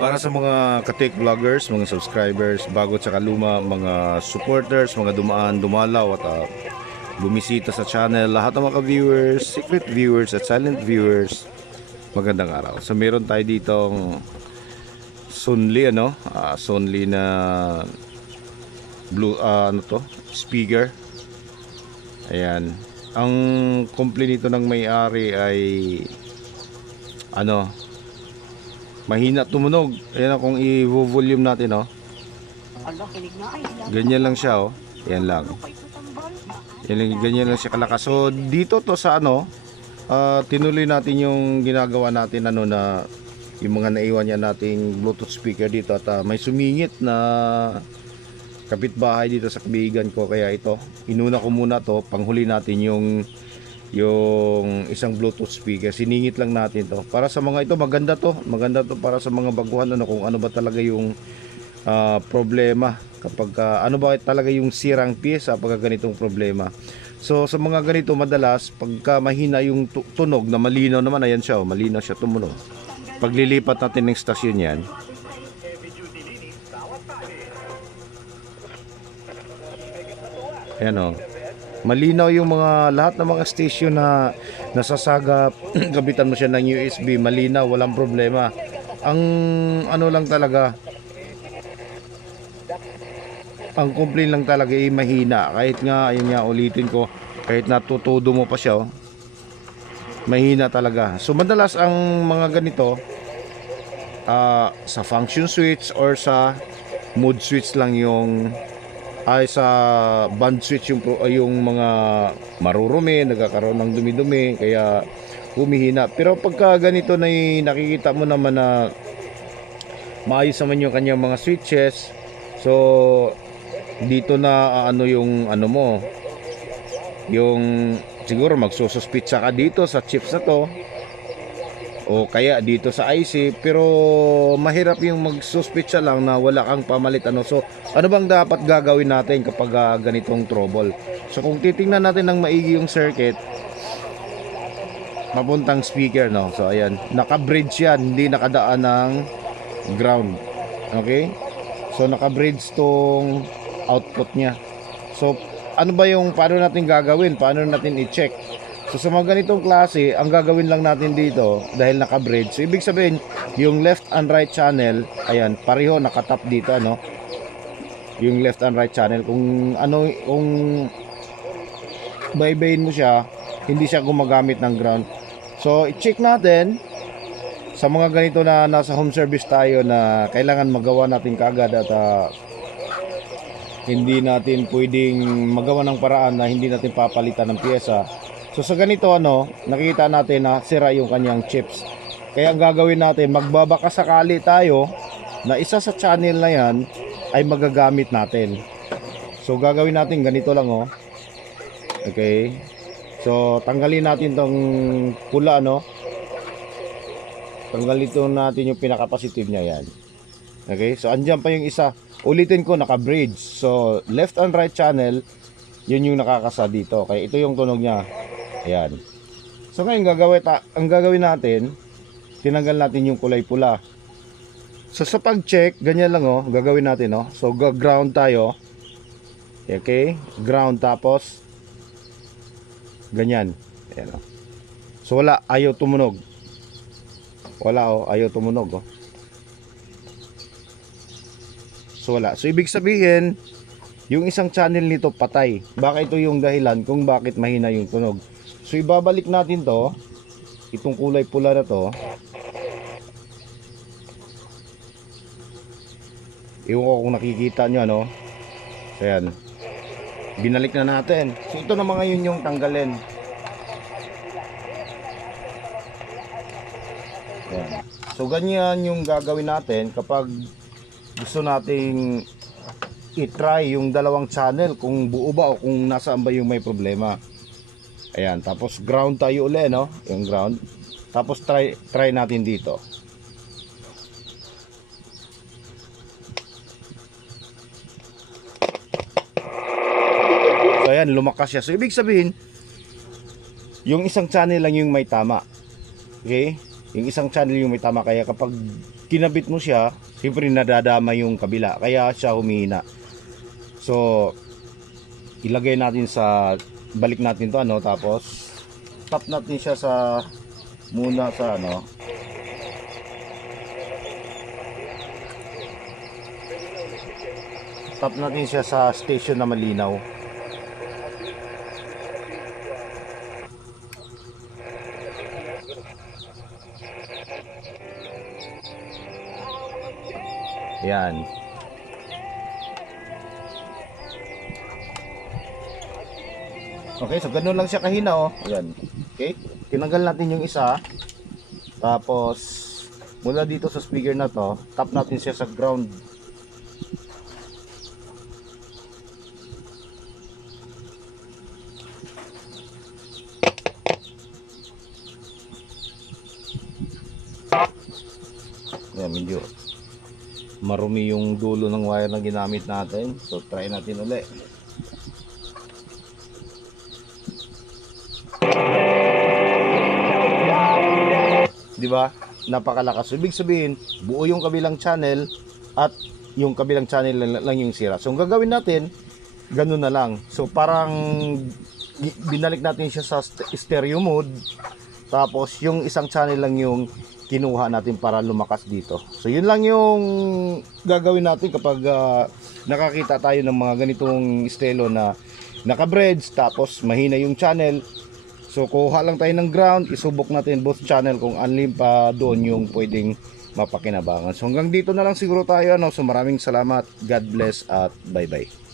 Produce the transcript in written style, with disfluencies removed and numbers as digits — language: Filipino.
Para sa mga ka-tech vloggers, mga subscribers, bago at saka luma, mga supporters, mga dumaan, dumalaw at bumisita sa channel, lahat ng mga viewers, secret viewers at silent viewers, magandang araw. So meron tayo ditong Sunli Sunli na blue speaker. Ayan. Ang complaint nito ng may-ari ay mahina tumunog. Ayan, kung i-volume natin, ganyan lang siya, yan lang. Ganyan lang siya kalakas. So dito to sa tinuloy natin yung ginagawa natin na yung mga naiwan niya nating Bluetooth speaker dito at may sumingit na kapitbahay dito sa kaibigan ko, kaya ito inuna ko muna to, panghuli natin yung isang Bluetooth speaker. Siningit lang natin to para sa mga ito, maganda to para sa mga baguhan kung ano ba talaga yung problema kapag ano ba talaga yung sirang pyesa pagka ganitong problema. So sa mga ganito, madalas pagka mahina yung tunog na malinaw naman, ayan siya, malinaw siya tumunog. Paglilipat natin ng stasyon yan, ayan malinaw yung lahat ng mga station na nasasagap. Gabitan mo siya ng USB, malinaw, walang problema. Ang lang talaga, ang complaint lang talaga ay mahina. Kahit nga, ayun nga, ulitin ko, kahit natutudo mo pa siya, mahina talaga. So madalas ang mga ganito sa function switch or sa mode switch lang sa band switch yung mga marurumi, nagkakaroon ng dumi-dumi, kaya humihina. Pero pagka ganito na nakikita mo naman na maayos naman yung kanyang mga switches, so dito na yung yung siguro magsususpitsa ka dito sa chips na to o kaya dito sa IC, pero mahirap yung magsuspitsa lang na wala kang pamalit. So ano bang dapat gagawin natin kapag ganitong trouble? So kung titingnan natin ng maigi yung circuit papuntang speaker, so ayan, naka-bridge yan, hindi nakadaan ng ground. Okay, so naka-bridge tong output niya. So ano ba paano natin gagawin, paano natin i-check? So sa mga ganitong klase, ang gagawin lang natin dito, dahil naka-bridge, so ibig sabihin yung left and right channel, ayan, pareho nakatap dito, yung left and right channel. Kung kung baybayin mo siya, hindi siya gumagamit ng ground. So i-check natin sa mga ganito na nasa home service tayo na kailangan magawa natin kaagad at hindi natin pwedeng magawa ng paraan na hindi natin papalitan ng pyesa. So sa ganito, nakikita natin na sira yung kanyang chips. Kaya ang gagawin natin, magbabaka sakali tayo na isa sa channel na yan ay magagamit natin. So gagawin natin ganito lang, okay. So tanggalin natin tong pula, tanggalin natin yung pinaka-positive niya, yan. Okay, so andyan pa yung isa. Ulitin ko, naka-bridge. So left and right channel, yun yung nakakasa dito. Kaya ito yung tunog niya. Ayan. So ngayon ang gagawin natin, tinanggal natin yung kulay pula. So sa pag-check, ganyan lang, gagawin natin, So ground tayo. Okay? Ground, tapos ganyan. Ayan, So wala, ayaw tumunog. Wala, ayaw tumunog, So wala. So ibig sabihin, yung isang channel nito patay. Baka ito yung dahilan kung bakit mahina yung tunog. So ibabalik natin to, itong kulay pula na to. Iwan ko kung nakikita nyo, So ayan, binalik na natin. So ito naman ngayon yung tanggalin. Ayan. So ganyan yung gagawin natin kapag gusto nating i-try yung dalawang channel, kung buo ba o kung nasaan ba yung may problema. Ayan, tapos ground tayo uli, yung ground. Tapos try natin dito. So ayan, lumakas siya. So ibig sabihin, yung isang channel lang yung may tama. Okay? Yung isang channel yung may tama. Kaya kapag kinabit mo siya, siyempre nadadama yung kabila, kaya siya humihina. So ilagay natin sa, balik natin to ano, tapos tap natin siya sa muna sa ano, tap natin siya sa station na malinaw. Yan. Okay, so ganun lang siya kahina, oh. Ayan. Okay, tinanggal natin yung isa. Tapos mula dito sa speaker na to, tap natin siya sa ground. Ayan, medyo marumi yung dulo ng wire na ginamit natin. So try natin ulit. Di ba? Napakalakas. Ibig sabihin, buo yung kabilang channel at yung kabilang channel lang yung sira. So ang gagawin natin, ganun na lang. So parang binalik natin siya sa stereo mode. Tapos yung isang channel lang yung kinuha natin para lumakas dito. So yun lang yung gagawin natin kapag nakakita tayo ng mga ganitong estilo na naka-bridge tapos mahina yung channel. So kuha lang tayo ng ground, isubok natin both channel kung alin pa doon yung pwedeng mapakinabangan. So hanggang dito na lang siguro tayo, ano. So maraming salamat, God bless at bye bye.